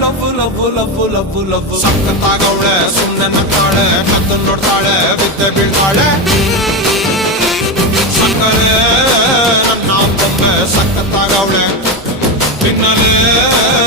love love love love love ಸಕ್ಕತ್ತಾಗವಳೆ ಸುಮ್ನೆ ನಗ್ತಾಳೆ ಕದ್ದು ನೋಡ್ತಾಳೆ ಬಿದ್ದೆ ಬೀಳ್ತಾಳೆ ಸಕ್ಕರೆ ನನ್ನ ಬೊಮ್ಮೆ ಸಕ್ಕತ್ತಾಗವಳೆ ತಿನ್ನಲೇ